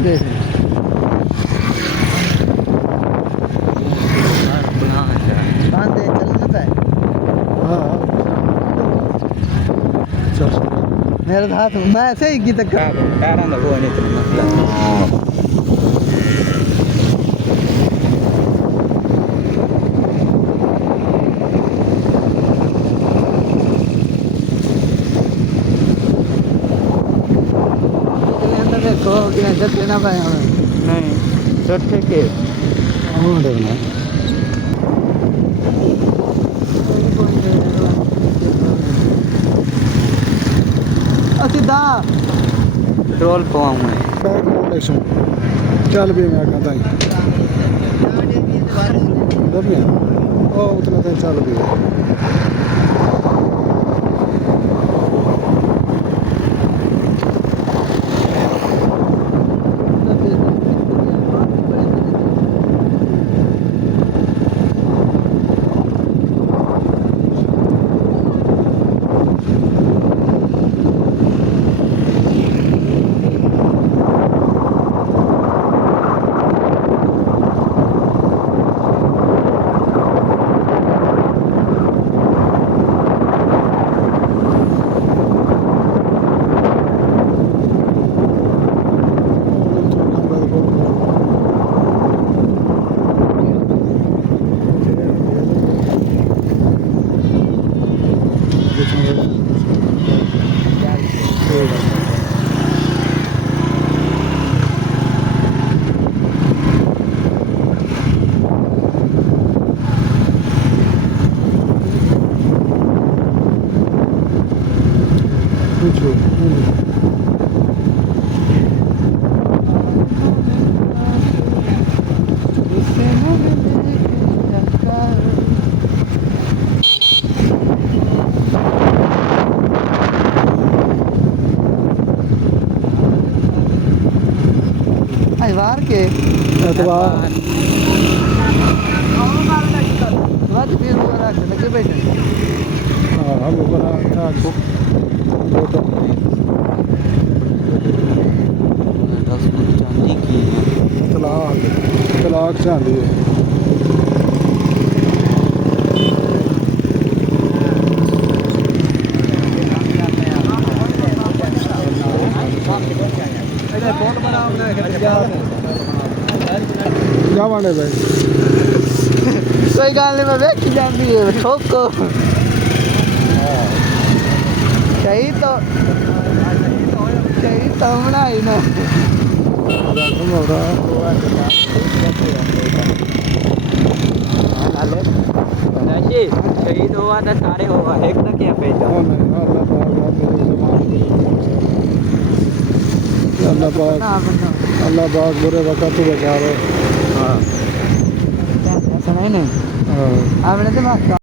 देख कहाँ से चलना था हाँ चल मेरे हाथ मैं ऐसे ही की तक पैरों का वो नहीं इतना मसला अंदर देखो कि जब लेना पाए हमें नहीं चट्टे के हाँ देखना सीधा पेट्रोल पवाऊँ बैग मोड़ सो चल भी मैं कहता ही दबिया ओ उतना तो चल भी बाहर के एतवार बाद फिर वो रख लगे बैठे हाँ हम ऊपर आपको चांदी की तलाक चांदी है क्या बने भाई कोई गल नहीं मैं वेख जाती है ठोको चाहिए तो बनाई ना शहीद हुआ था सारे हुआ एक तक क्या भेजा अल्लाह पाक बुरे वक्त तो बचा रहे सुनाई नहीं हाँ आपने तो